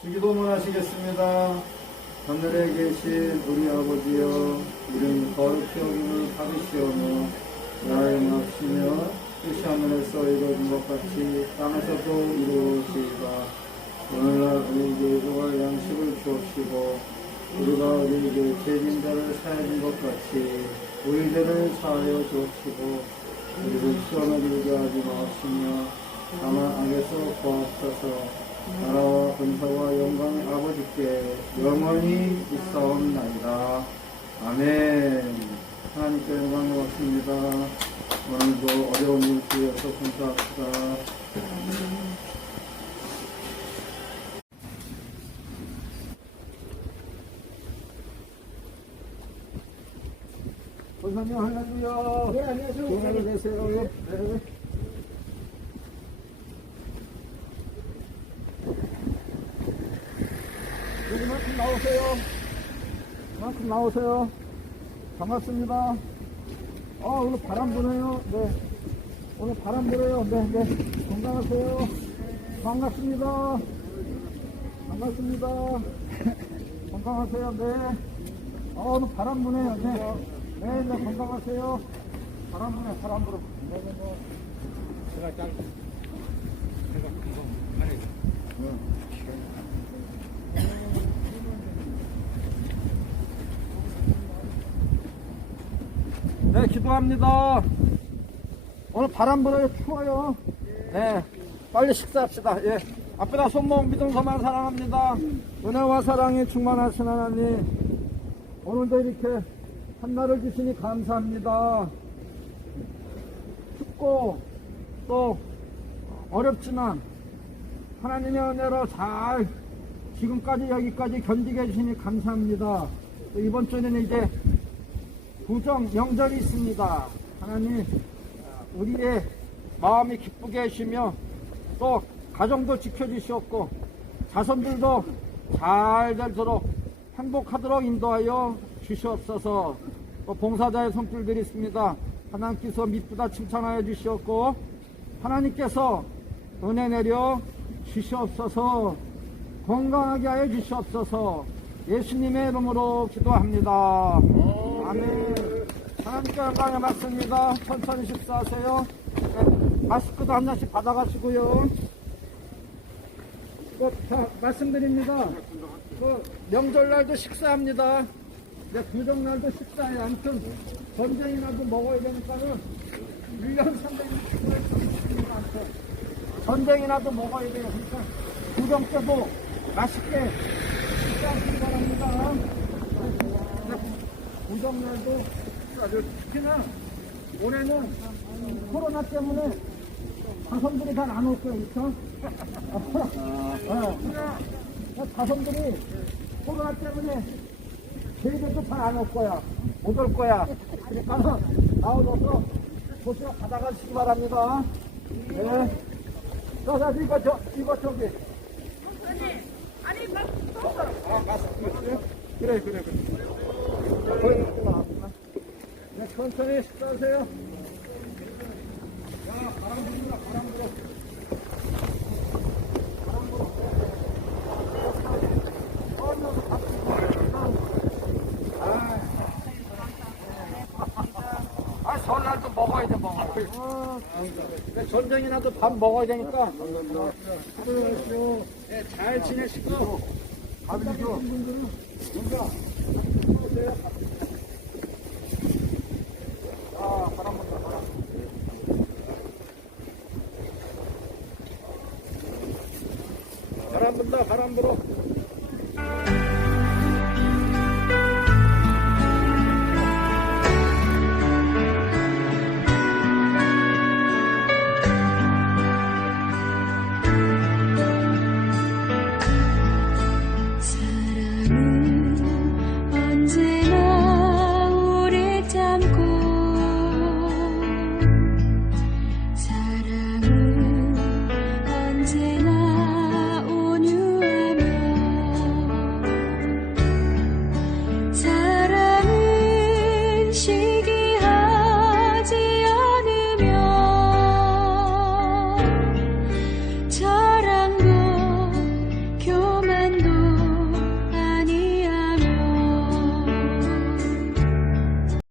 주기도문 하시겠습니다. 하늘에 계신 우리 아버지여, 이름 거룩히 받으시오며, 나의 납시며, 뜻이 하늘에서 이루어진 것 같이 땅에서도 이루어지이다. 오늘날 우리에게 구할 양식을 주옵시고, 우리가 우리에게 죄진 자를 사하는 것 같이 우리 죄를 사하여 주옵시고, 우리를 시험에 들게 하지 마시며, 다만 악에서 구하옵소서. 나라와 근사와 영광의 아버지께 영원히 있사옵나이다. 아멘. 하나님께 영광을 받습니다. 오늘도 어려운 일 주여서 감사합니다. 선생님 할렐루야. 네, 안녕하세요. 건강히 되세요. 네. 여기만큼 나오세요. 그만큼 나오세요. 반갑습니다. 아, 오늘 바람 부네요. 네. 오늘 바람 불어요. 네, 네. 건강하세요. 반갑습니다. 반갑습니다. 건강하세요. 네. 아, 오늘 바람 부네요. 네. 네, 네. 건강하세요. 바람 부네, 바람 불어. 네, 네, 네. 제가 짤, 제가 이거 안에 네, 기도합니다. 오늘 바람 불어요. 추워요. 네, 빨리 식사합시다. 예. 앞에다 손목 믿음서만 사랑합니다. 은혜와 사랑이 충만하신 하나님. 오늘도 이렇게 한날을 주시니 감사합니다. 춥고 또 어렵지만 하나님의 은혜로 잘 지금까지 여기까지 견디게 해주시니 감사합니다. 또 이번 주에는 이제 구정 명절이 있습니다. 하나님 우리의 마음이 기쁘게 하시며 또 가정도 지켜주시옵고 자손들도 잘 되도록 행복하도록 인도하여 주시옵소서 또 봉사자의 손길들이 있습니다. 하나님께서 미쁘다 칭찬하여 주시옵고 하나님께서 은혜 내려 주시옵소서 건강하게 하여 주시옵소서 예수님의 이름으로 기도합니다. 아멘. 하나님께 영광을 받습니다. 천천히 식사하세요. 네, 마스크도 한 잔씩 받아가시고요. 그, 자, 말씀드립니다. 그, 명절날도 식사합니다. 네, 구정날도 식사해요. 아무튼 전쟁이라도 먹어야 되니까는 1년 300일 아무튼 전쟁이라도 먹어야 돼요. 그러니까 구정 때도 맛있게 식사하시기 바랍니다. 네, 구정날도 아주 특히나 올해는 코로나 때문에 자손들이 잘안올 거예요, 그렇죠? 어. 자손들이 코로나 때문에 저희들도 잘 안 올 거야. 못 올 거야. 그러니까 나오셔서 조심히 받아가시기 바랍니다. 네. 자, 자, 이거, 저, 이거, 저기. 아니 막 아, 맞습니다. 그래, 그래, 그래. 거의 먹고 나왔구나. 네, 천천히 식사하세요. 야, 바람 불어. 바람 불어. 아. 아, 먹어야 돼, 먹어. 네, 전쟁이라도 밥 먹어야 되니까. 수고하십시오. 네, 잘 지내시고. 밥이죠. 아, 바람 분다, 바람. 바람 분다, 바람 불어.